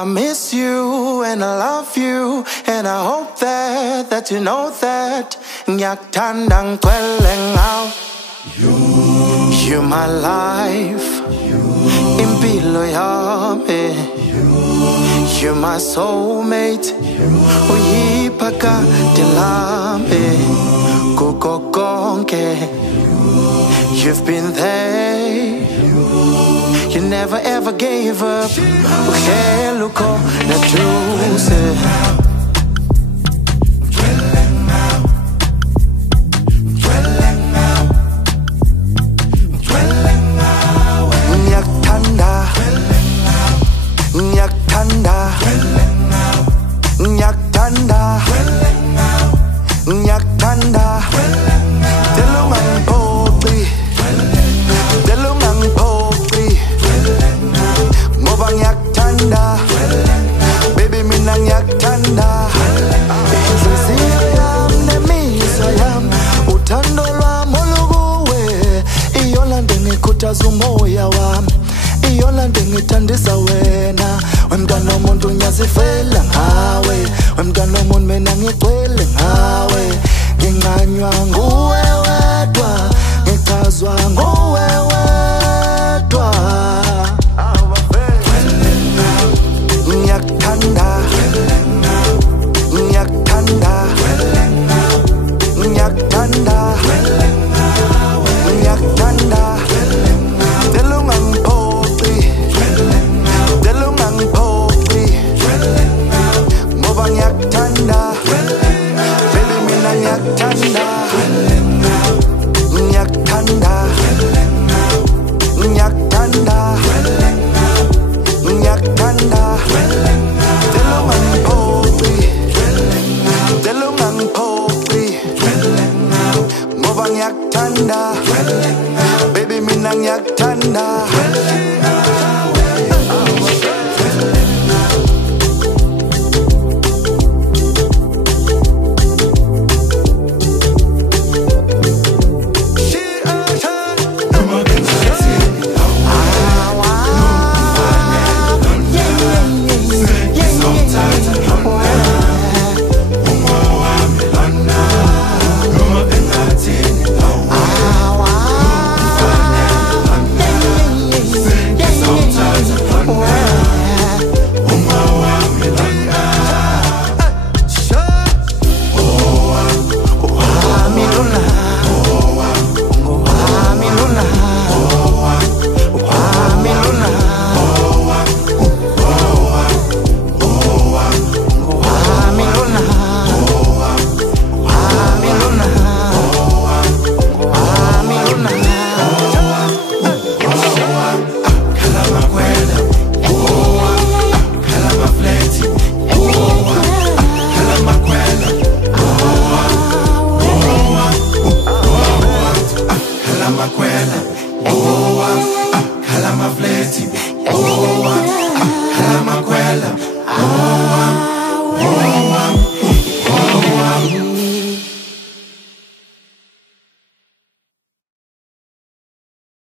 I miss you and I love you and I hope that you know that Nyaktanda ngikwele ngawe. You're my life, impilo yami. You're my soulmate, uyiphakade lami kuko konke. You've been there, you never ever gave up. Uhlelo khona duze. Nyaktanda, Nyaktanda, Nyaktanda, Nyaktanda. Delungang popi, delungang popi. Ngoba nyaktanda, baby mina nyaktanda. Inhliziyo yami nemizwa yami, uthando lwami olukuwe. Iyolanda ngikhuthaza umoya wami, iyolanda ngithandisa wena. Wemntwana womuntu ngiyazifela ngawe, wemntwana womuntu mina ngigcwele ngawe. Nginganywa nguwe wedwa, ngichazwa nguwe wedwa. Nyaktanda, Nyaktanda, Nyaktanda, Nyaktanda. Delungang popi, delungang popi. Ngoba nyaktanda, baby mina nyaktanda. Nyaktanda, Nyaktanda, Nyaktanda. Delungang popi, delungang popi. Ngoba nyaktanda, baby mina nyaktanda. Kalamakwela, oh, kalamakwela, oh.